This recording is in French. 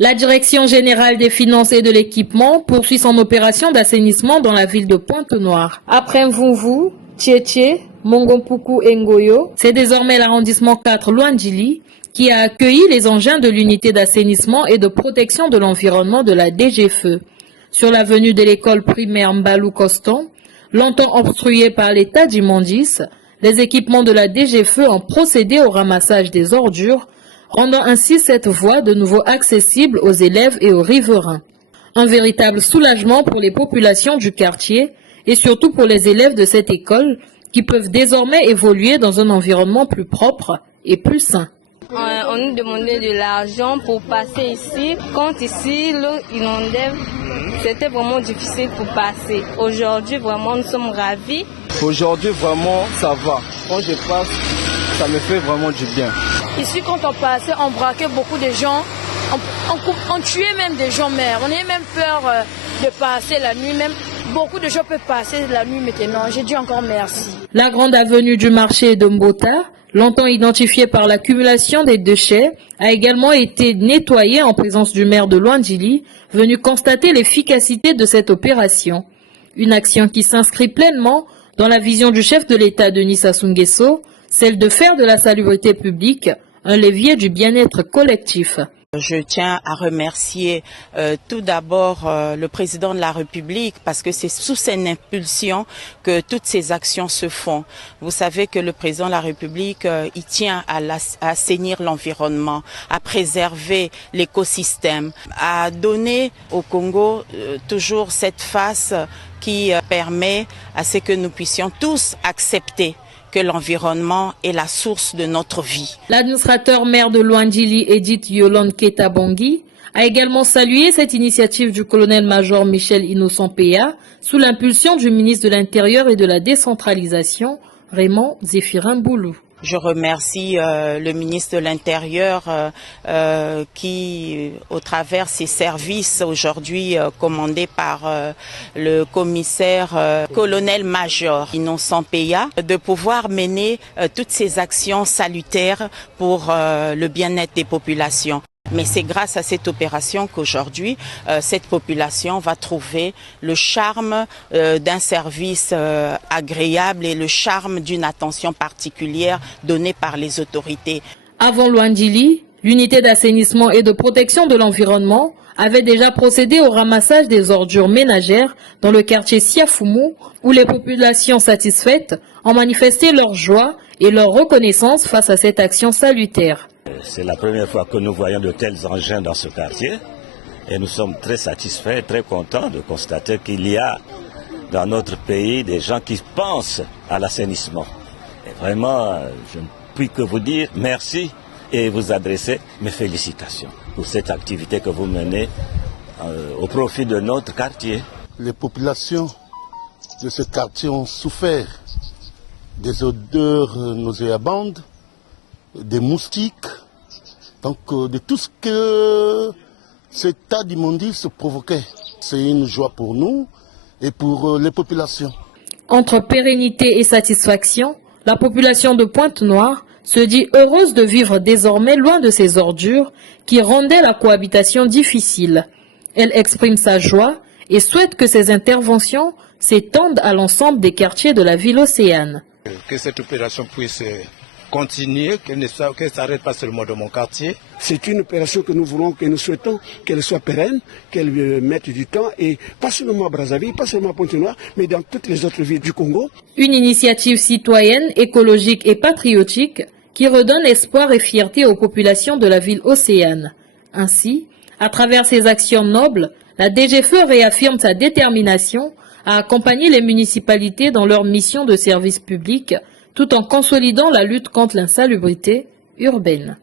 La Direction générale des finances et de l'équipement poursuit son opération d'assainissement dans la ville de Pointe-Noire. Après Mvumvu, Tchétché, Mongompuku et Ngoyo, c'est désormais l'arrondissement 4 Luandjili qui a accueilli les engins de l'unité d'assainissement et de protection de l'environnement de la DGFE. Sur l'avenue de l'école primaire Mbalou-Coston, longtemps obstruée par l'État d'Imondis, les équipements de la DGFE ont procédé au ramassage des ordures, rendant ainsi cette voie de nouveau accessible aux élèves et aux riverains. Un véritable soulagement pour les populations du quartier et surtout pour les élèves de cette école qui peuvent désormais évoluer dans un environnement plus propre et plus sain. On nous demandait de l'argent pour passer ici. Quand ici, l'eau inondait, c'était vraiment difficile pour passer. Aujourd'hui, vraiment, nous sommes ravis. Aujourd'hui, vraiment, ça va. Quand je passe, ça me fait vraiment du bien. Ici, quand on passait, on braquait beaucoup de gens. On tuait même des gens mères. On avait même peur de passer la nuit. Même beaucoup de gens peuvent passer la nuit maintenant. J'ai dit encore merci. La grande avenue du marché de Mbota, longtemps identifiée par l'accumulation des déchets, a également été nettoyée en présence du maire de Luandjili, venu constater l'efficacité de cette opération. Une action qui s'inscrit pleinement dans la vision du chef de l'État Denis Sassou Nguesso, celle de faire de la salubrité publique un levier du bien-être collectif. Je tiens à remercier tout d'abord le président de la République parce que c'est sous son impulsion que toutes ces actions se font. Vous savez que le président de la République, il tient à assainir l'environnement, à préserver l'écosystème, à donner au Congo toujours cette face qui permet à ce que nous puissions tous accepter que l'environnement est la source de notre vie. L'administrateur maire de Luandjili, Edith Yolande Ketabongi, a également salué cette initiative du colonel-major Michel Innocent Péa sous l'impulsion du ministre de l'Intérieur et de la Décentralisation, Raymond Zéphirin Boulou. Je remercie le ministre de l'Intérieur qui, au travers ses services aujourd'hui commandés par le commissaire colonel-major Innocent Péa, de pouvoir mener toutes ces actions salutaires pour le bien-être des populations. Mais c'est grâce à cette opération qu'aujourd'hui, cette population va trouver le charme d'un service agréable et le charme d'une attention particulière donnée par les autorités. Avant Luandjili, l'unité d'assainissement et de protection de l'environnement avait déjà procédé au ramassage des ordures ménagères dans le quartier Siafumu, où les populations satisfaites ont manifesté leur joie et leur reconnaissance face à cette action salutaire. C'est la première fois que nous voyons de tels engins dans ce quartier et nous sommes très satisfaits, très contents de constater qu'il y a dans notre pays des gens qui pensent à l'assainissement. Et vraiment, je ne puis que vous dire merci et vous adresser mes félicitations pour cette activité que vous menez au profit de notre quartier. Les populations de ce quartier ont souffert des odeurs nauséabondes, des moustiques, donc de tout ce que cet état d'immondice provoquait. C'est une joie pour nous et pour les populations. Entre pérennité et satisfaction, la population de Pointe-Noire se dit heureuse de vivre désormais loin de ces ordures qui rendaient la cohabitation difficile. Elle exprime sa joie et souhaite que ces interventions s'étendent à l'ensemble des quartiers de la ville océane. Que cette opération puisse continuer, qu'elle ne s'arrête pas seulement dans mon quartier. C'est une opération que nous voulons, que nous souhaitons qu'elle soit pérenne, qu'elle mette du temps, et pas seulement à Brazzaville, pas seulement à Pointe-Noire, mais dans toutes les autres villes du Congo. Une initiative citoyenne, écologique et patriotique qui redonne espoir et fierté aux populations de la ville océane. Ainsi, à travers ces actions nobles, la DGFE réaffirme sa détermination à accompagner les municipalités dans leur mission de service public tout en consolidant la lutte contre l'insalubrité urbaine.